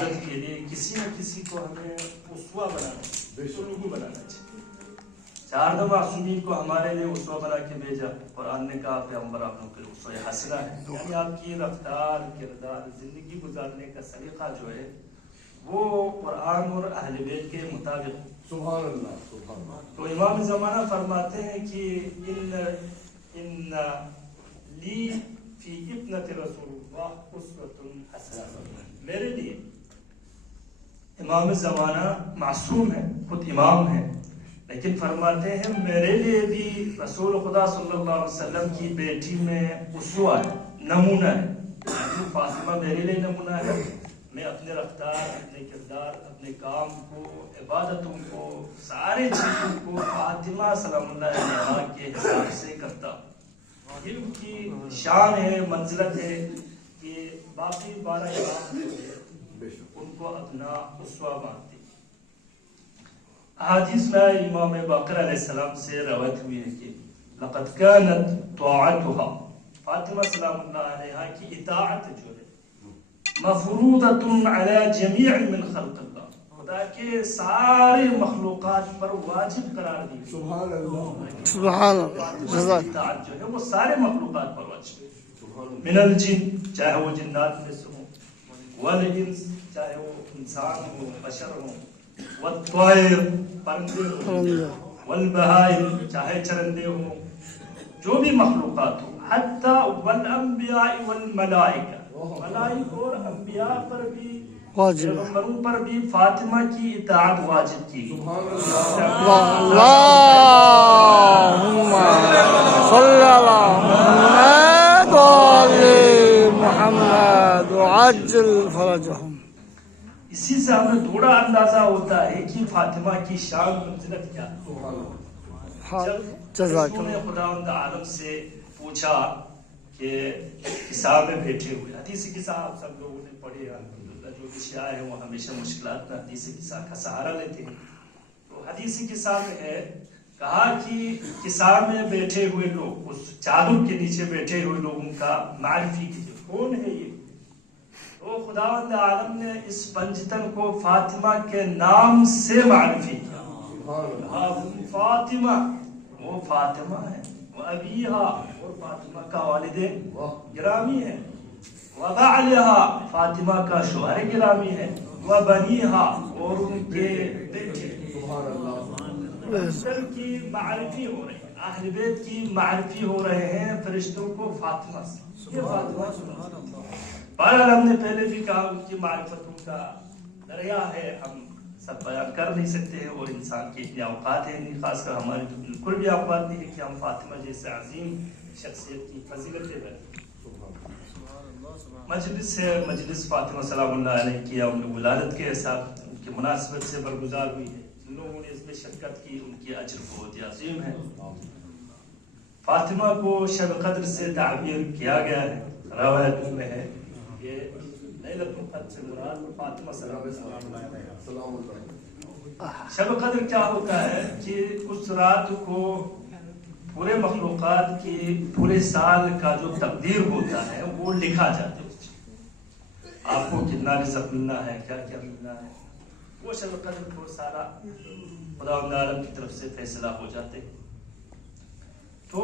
عبادت کے لیے کسی نہ کسی کو ہمیں اسوہ بنانا چاہیے، الگو بنانا چاہیے۔ 4 معصومین کو ہمارے لیے اسوہ بنا کے بھیجا۔ قرآن نے کہا پیغمبر آپ لوگوں کے اسوہ حسنہ ہے، یعنی آپ کی رفتار، کردار، زندگی گزارنے کا سلیقہ جو ہے وہ قرآن اور اہل بیت کے مطابق۔ سبحان اللہ، سبحان اللہ۔ تو امام زمانہ فرماتے ہیں کہ ان لی فی ابنۃ رسول اللہ اسوۃ حسنہ، میرے لیے امام زمانہ معصوم ہے، خود امام ہے، لیکن فرماتے ہیں میرے لیے بھی رسول خدا صلی اللہ علیہ وسلم کی بیٹی میں اسوہ ہے، نمونہ ہے۔ یعنی فاطمہ میرے لیے نمونہ ہے، میں اپنے رفتار، اپنے کردار، اپنے کام کو، عبادتوں کو، سارے چیزوں کو فاطمہ سلام اللہ علیہا کے حساب سے کرتا ہوں۔ یہ ان کی شان ہے، منزلت ہے کہ باقی 12 امام جو ہے ان کو اپنا اسوہ مانتے۔ احادیث میں امام باقر علیہ السلام سے روایت ہوئی ہے کہ لقد كانت طاعتها، فاطمہ سلام اللہ علیہا کی اطاعت جو ہے مفروضۃ علی جمیع من خلق اللہ، خدا کے سارے مخلوقات پر واجب قرار دی۔ سبحان اللہ، سبحان اللہ۔ اطاعت جو ہے وہ سارے مخلوقات پر واجب ہے، من الجن، چاہے وہ جنات میں سے ہوں، والانس، چاہے وہ انسان ہو، بشر ہوں، والطیر، پرندے ہوں، والبہائم، چاہے چرندے ہوں، جو بھی مخلوقات ہوں، حتی والانبیاء والملائکہ، ملائک اور انبیاء پر بھی، واجب، پیغمبروں پر بھی فاطمہ کی اطاعت واجب کی۔ سبحان اللہ۔ اللہم صلی اللہ محمد وعلی محمد وعجل فرجہم۔ اسی سے ہمیں تھوڑا اندازہ ہوتا ہے کہ فاطمہ کی شان منزلت کیا ہے۔ جب رسول نے خداوند عالم سے پوچھا کہ کساء میں بیٹھے ہوئے، حدیث کساء آپ سب لوگوں نے پڑھے، الحمدللہ جو بھی شیعہ ہیں وہ ہمیشہ مشکلات میں حدیث کساء کا سہارا لیتے ہیں۔ تو حدیث کساء میں ہے، کہا کہ کساء میں بیٹھے ہوئے لوگ، اس چادر کے نیچے بیٹھے ہوئے لوگوں کا معرفی کیجیے، کون ہے یہ؟ تو خداوند عالم نے اس پنجتن کو فاطمہ کے نام سے معرفی کیا۔ فاطمہ، وہ فاطمہ ہے، وہ ابیہا، اور فاطمہ کا والد گرامی ہے، وبعلہا، فاطمہ کا شوہر گرامی ہے، وبنیہا، اور ان کے بیٹے۔ فرشتوں کی معرفی ہو رہی ہے، اہل بیت کی معرفی ہو رہے ہیں فرشتوں کو فاطمہ سے۔ یہ فاطمہ سبحان اللہ۔ بہرحال ہم نے پہلے بھی کہا ان کی معرفتوں کا دریا ہے، ہم سب بیان کر نہیں سکتے ہیں، اور انسان کی اتنی اوقات ہے نہیں، خاص کر ہماری تو بالکل بھی اوقات نہیں ہے کہ ہم فاطمہ جیسے عظیم شخصیت کی فضیلتیں بیان۔ مجلس ہے، مجلس فاطمہ سلام اللہ علیہ کی ان کی ولادت کے حساب ان کی مناسبت سے برگزار ہوئی ہے، جن لوگوں نے اس میں شرکت کی ان کی اجر بہت ہی عظیم ہے۔ فاطمہ کو شب قدر سے تعبیر کیا گیا ہے، روایت میں ہے کہ لیلۃ القدر سے مراد فاطمہ سلام اللہ علیہ۔ شب قدر کیا ہوتا ہے کہ اس رات کو پورے مخلوقات کی پورے سال کا جو تقدیر ہوتا ہے وہ لکھا جاتا ہے، آپ کو کتنا رزق ملنا ہے، کیا کیا ملنا ہے، وہ شب قدر کو سارا خداوند عالم کی طرف سے فیصلہ ہو جاتے ہیں۔ تو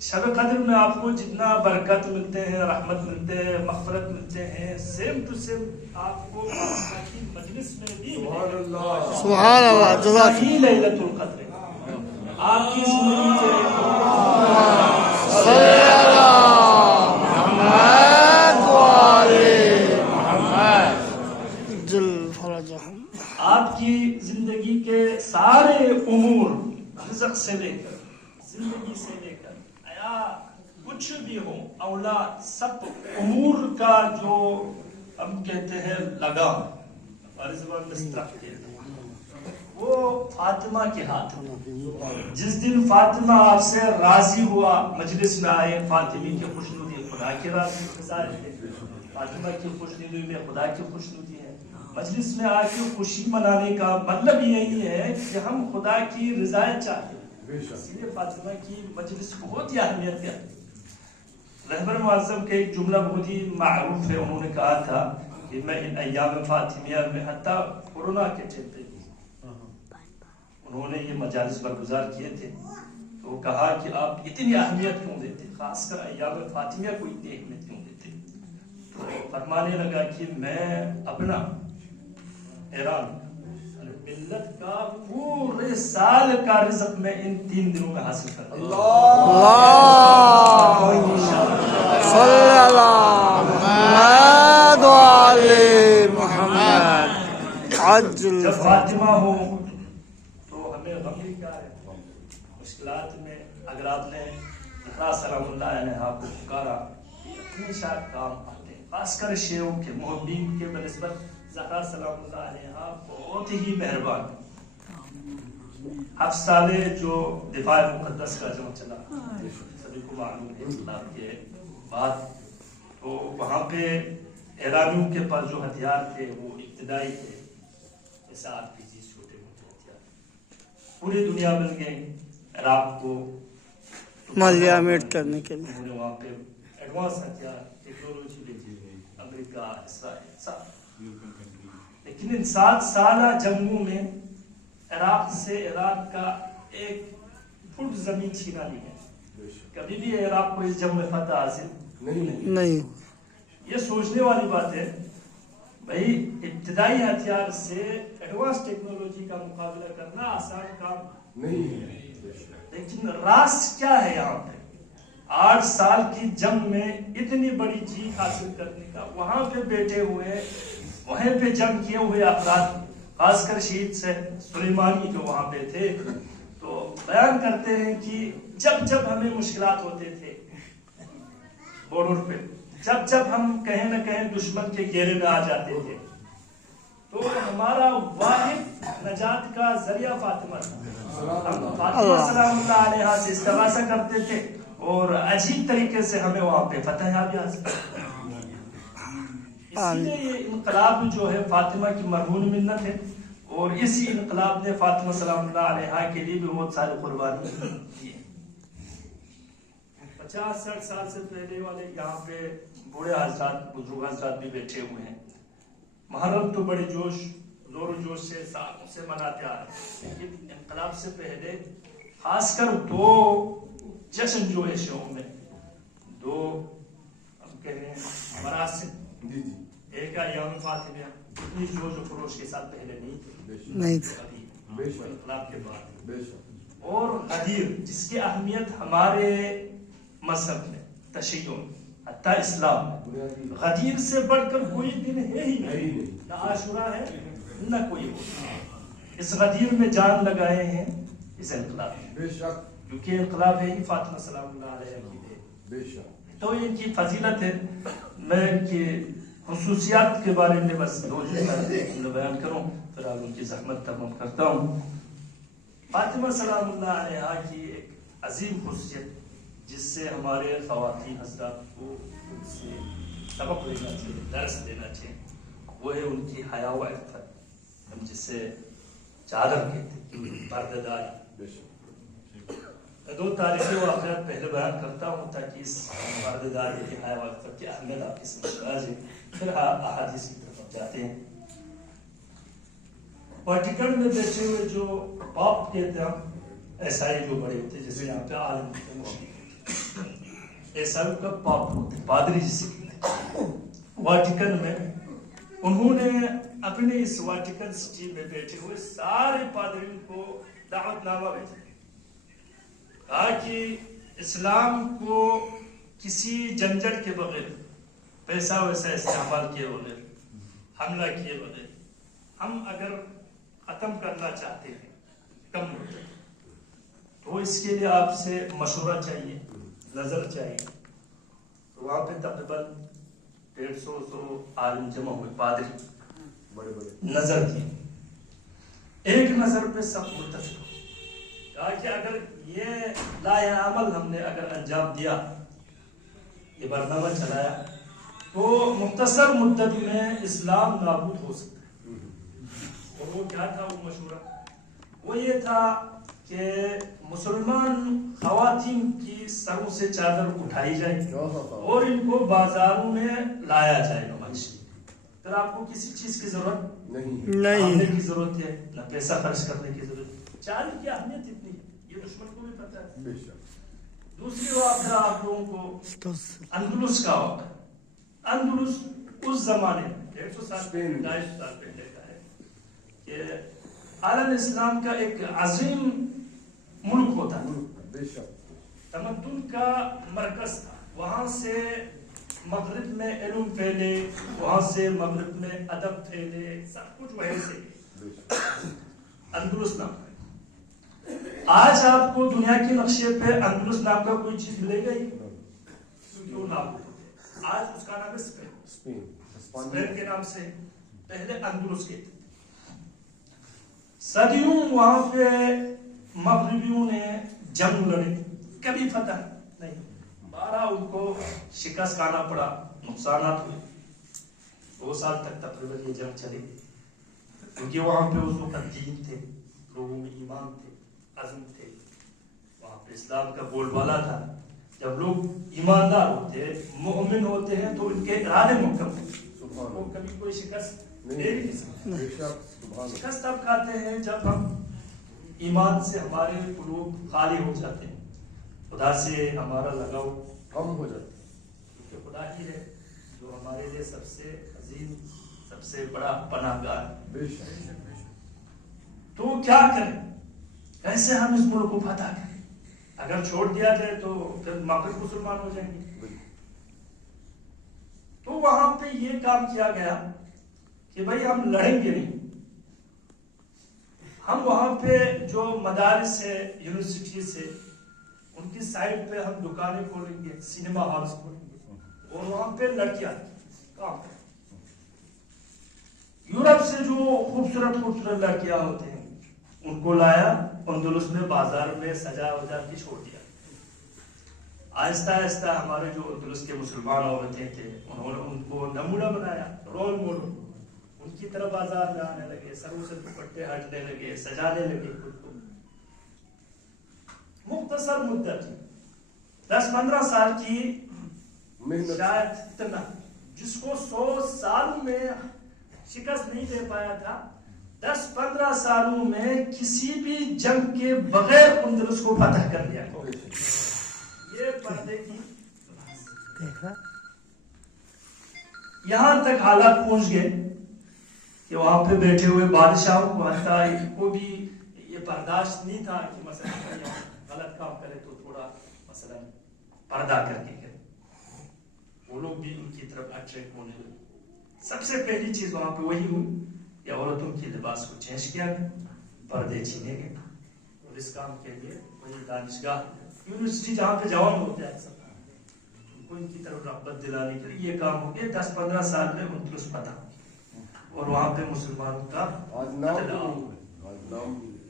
شب قدر میں آپ کو جتنا برکت ملتے ہیں، رحمت ملتے ہیں، مغفرت ملتے ہیں، سیم ٹو سیم آپ کو کی مجلس میں بھی سبحان اللہ، سبحان اللہ، جزاک ہی لیلۃ القدر ہے۔ آپ کی زندگی کے صلی اللہ محمد وعلی محمد جل فرجہم۔ آپ کی زندگی کے سارے امور، رزق سے لے کر، زندگی سے لے کر، کچھ بھی ہو، اولاد، سب امور کا جو ہم کہتے ہیں لگام، وہ فاطمہ کے ہاتھ ہے۔ جس دن فاطمہ آپ سے راضی ہوا، مجلس میں آئے، فاطمی کی خوشنودی خدا کی رضا ہے، فاطمہ کی خوشنودی میں خدا کی خوشنودی ہے۔ مجلس میں آ کے خوشی منانے کا مطلب یہی ہے کہ ہم خدا کی رضایت چاہتے ہیں، اس لیے فاطمہ کی مجلس بہت ہی اہمیت ہے۔ رہبر معظم کے ایک جملہ بہت ہی معروف ہے، انہوں نے کہا تھا کہ میں ان ایام فاطمیہ میں حتیٰ کورونا کے ٹائم پہ بھی انہوں نے یہ مجالس برگزار کیے تھے، تو وہ کہا کہ آپ اتنی اہمیت کیوں دیتے، خاص کر ایام فاطمیہ کو اتنی اہمیت کیوں دیتے؟ تو فرمانے لگا کہ میں اپنا ایران ملت کا پورے سال کا رزق میں ان 3 دنوں میں حاصل کرتا ہوں۔ صلی اللہ محمد وعلی محمد عجل جب فاطمہ ہو تو ہمیں غم بھی کیا ہے، مشکلات میں اگر آپ نے زہرا سلام اللہ علیہا کو پکارا، اتنے شاید کام آتے ہیں، خاص کر شیعوں کے محبین کے بنسبت زہرا سلام اللہ علیہا بہت ہی مہربان۔ 7 سال جو دفاع مقدس کا جو چلا سبھی کو معلوم ہے انقلاب کے بعد، تو وہاں پہ ایرانیوں کے پاس جو ہتھیار تھے وہ ابتدائی تھے، جیسے RPG چھوٹے موٹے ہتھیار، پوری دنیا بن گئے عراق کو مالیہ میٹ کرنے کے لیے۔ انہوں نے وہاں پہ ایڈوانس ہتھیار ٹیکنالوجی بھیجی، امریکہ، اسرائیل سب، لیکن ان 7 سالہ جنگوں میں عراق سے عراق کا 1 فٹ زمین چھینا نہیں ہے۔ کبھی بھی عراق کو اس جنگ میں فتح حاصل نہیں، یہ سوچنے والی بات ہے بھائی، ابتدائی ہتھیار سے ایڈوانس ٹیکنالوجی کا مقابلہ کرنا آسان کام نہیں ہے، لیکن راز کیا ہے یہاں پہ 8 سال کی جنگ میں اتنی بڑی جیت حاصل کرنے کا؟ وہاں پہ بیٹھے ہوئے، وہیں پہ جنگ کیے ہوئے افراد، خاص کر شہید سے سلیمانی جو وہاں پہ تھے، تو بیان کرتے ہیں کہ جب جب ہمیں مشکلات ہوتے تھے بارڈر پہ، جب ہم کہیں نہ کہیں دشمن کے گھیرے میں آ جاتے تھے، تو ہمارا واحد نجات کا ذریعہ فاطمہ تھا۔ ہم فاطمہ سلام اللہ علیہا سے استغاثہ کرتے تھے اور عجیب طریقے سے ہمیں وہاں پہ فتح یابی حاصل۔ اس لیے یہ انقلاب جو ہے فاطمہ کی مرہون منت ہے، اور اسی انقلاب نے فاطمہ سلام اللہ علیہا کے لیے بھی بہت ساری قربانی دی ہے۔ 50-60 سال سے پہلے والے یہاں پہ بوڑھے حضرات، بزرگ حضرات بھی بیٹھے ہوئے ہیں۔ محرم تو بڑے جوش زور و جوش سے سالوں سے مناتے آ رہے ہیں، لیکن انقلاب سے پہلے خاص کر 2 جشن جو ہے شیعوں میں، 2 ہم کہیں مراسم، ایک ایام فاطمیہ، اتنی جوش و خروش کے ساتھ پہلے نہیں تھی، انقلاب کے بعد، اور غدیر جس کی اہمیت ہمارے مذہب میں، تشیع میں، حتیٰ اسلام میں غدیر سے بڑھ کر کوئی دن ہے ہی نہیں، نہ عاشورہ ہے نہ کوئی ہو۔ اس غدیر میں جان لگائے ہیں اس انقلاب میں، کیونکہ انقلاب ہے ہی فاطمہ سلام اللہ علیہ کی، تو ان کی فضیلت ہے۔ میں ان کی خصوصیات کے بارے میں بس 2 جملے بیان کروں، پھر آپ ان کی زحمت تمام کرتا ہوں۔ فاطمہ سلام اللہ علیہ کی ایک عظیم خصوصیت جس سے ہمارے خواتین حضرات کو ان سے سبق لینا چاہیے، درس دینا چاہیے، وہ ہے ان کی حیا و عفت، ہم جسے چادر کہتے ہیں، پردہ داری۔ 2 تاریخی واقعات پہلے بیان کرتا ہوں تاکہ اس پردہ داری کی حیا و عفت کی اہمیت آپ کی سمجھ آ جائے، پھر احادیث کی طرف جاتے ہیں۔ ویٹیکن میں بیٹھے ہوئے جو پاپ کہتے ہیں، عیسائی جو بڑے ہوتے ہیں، جیسے یہاں پہ عالم ہوتے ہیں، عیسائی کا پاپ ہوتے ہیں، پادری جسے کہتے ہیں، ویٹیکن میں انہوں نے اپنے اس ویٹیکن سٹی میں بیٹھے ہوئے سارے پادریوں کو دعوت نامہ بھیجا، کہا کہ اسلام کو کسی جھنجھٹ کے بغیر، پیسہ ویسا استعمال کیے بغیر، حملہ کیے بغیر، ہم اگر ختم کرنا چاہتے ہیں کم مدت، تو اس کے لیے آپ سے مشورہ چاہیے، نظر چاہیے۔ تو وہاں پہ تقریباً 150 عالم جمع ہوئے، پادری نظر کی، ایک نظر پہ سب متفق ہو، کہا کہ اگر یہ لائحہ عمل ہم نے اگر انجام دیا، یہ برنامہ چلایا، تو مختصر مدت میں اسلام نابود ہو سکتا ہے۔ اور وہ کیا تھا وہ مشورہ؟ وہ یہ تھا کہ مسلمان خواتین کی سروں سے چادر اٹھائی جائے اور ان کو بازاروں میں لایا جائے نمائش، پھر آپ کو کسی چیز کی ضرورت نہیں کھانے کی ضرورت ہے، نہ پیسہ خرچ کرنے کی ضرورت ہے. چائے کی اہمیت اتنی ہے، یہ دشمن کو بھی پتہ ہے. بے شک. دوسری بات ہے آپ لوگوں کو اندلس کا وقت. اندلس اس زمانے میں 150 سال پہلے 250 سال پہلے کا ہے کہ عالم اسلام کا ایک عظیم ملک ہوتا ہے، بے شک. تمدن کا مرکز تھا. وہاں سے مغرب میں علم پھیلے، وہاں سے مغرب میں ادب پھیلے، سب کچھ وہیں سے. بے شک. اندلس نام کا. آج آپ کو دنیا کے نقشے پہ اندلس نام کا کوئی چیز ملے گا ہی کیونکہ وہ نام ہوتے. آج اس کا نام ہے اسپین. اسپین کے نام سے پہلے اندلس کے تھے. صدیوں وہاں پہ مغربیوں نے جنگ لڑی، کبھی فتح نہیں. بارہ ان کو شکست کھانا پڑا، نقصانات ہوئے. 2 سال تک تقریباً یہ جنگ چلی کیونکہ وہاں پہ اس وقت دین تھے، لوگوں میں ایمان تھے، عزم تھے. وہاں پہ اسلام کا بول بالا تھا. جب لوگ ایماندار ہوتے، مومن ہوتے ہیں تو ان کے ارادے محکم ہوتے، وہ کبھی کوئی شکست دے نہیں سکتے. شکست تب کھاتے ہیں جب ہم ایمان سے ہمارے قلوب خالی ہو جاتے ہیں، خدا سے ہمارا لگاؤ کم ہو جاتا. کیونکہ خدا ہی ہے جو ہمارے لیے سب سے عظیم، سب سے بڑا پناہ گاہ ہے. بے شک. تو کیا کریں، کیسے ہم اس ملک کو فتح کریں؟ اگر چھوڑ دیا جائے تو پھر مغرب مسلمان ہو جائیں گے. تو وہاں پہ یہ کام کیا گیا کہ بھائی ہم لڑیں گے نہیں. ہم وہاں پہ جو مدارس ہے، یونیورسٹیز ہے، ان کی سائڈ پہ ہم دکانیں کھولیں گے، سینما ہالس کھولیں گے، اور وہاں پہ لڑکیاں کام کریں. یورپ سے جو خوبصورت لڑکیاں ہوتے ہیں ان کو لایا، اندلس میں بازار میں سجا وجا کے چھوڑ دیا. آہستہ آہستہ ہمارے جو اندلس کے مسلمان عورتیں تھے انہوں نے ان کو نمونہ بنایا، رول ماڈل. ان کی طرف بازار میں آنے لگے، سروں سے دوپٹے ہٹنے لگے، سجانے لگے خود کو. مختصر مدت 10-15 سال کی محنت. شاید اتنا، جس کو 100 سالوں میں شکست نہیں دے پایا تھا، 10-15 سالوں میں کسی بھی جنگ کے بغیر اندلس کو فتح کر لیا. یہ پردے کی یہاں تک حالات پہنچ گئے کہ وہاں پہ بیٹھے ہوئے بادشاہوں کو حتیٰ ان کو بھی یہ برداشت نہیں تھا کہ مثلا غلط کام کرے تو تھوڑا مثلا پردہ کر کے کرے. وہ لوگ بھی ان کی طرف اٹریکٹ ہونے لگے. سب سے پہلی چیز وہاں پہ وہی ہوئی کہ عورتوں کے لباس کو چینج کیا گیا، پردے چھینے گئے. اور اس کام کے لیے وہی دانشگاہ، یونیورسٹی جہاں پہ جوان ہوتے ہیں سب، ان کو ان کی طرف رغبت دلانے کے لیے یہ کام ہو گیا. 10-15 سال میں اندلس فتح اور وہاں پہ مسلمانوں کا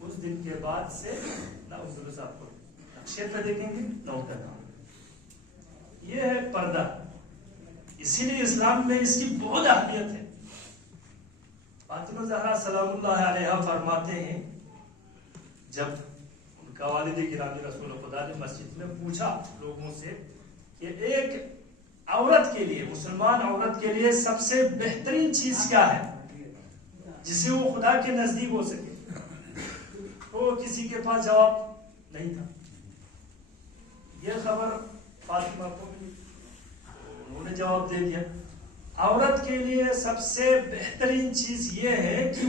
اس دن کے بعد سے نہ اندلس آپ کو نقشے پہ دیکھیں گے نہ ان کا نام. یہ ہے پردہ. اسی لیے اسلام میں اس کی بہت اہمیت ہے. فاطمہ زہرا سلام اللہ علیہا فرماتے ہیں جب ان کا والد گرامی رسول خدا نے مسجد میں پوچھا لوگوں سے کہ ایک عورت کے لیے، مسلمان عورت کے لیے سب سے بہترین چیز کیا ہے جس سے وہ خدا کے نزدیک ہو سکے، تو کسی کے پاس جواب نہیں تھا. یہ خبر فاطمہ کو ملی، انہوں نے جواب دے دیا عورت کے لیے سب سے بہترین چیز یہ ہے کہ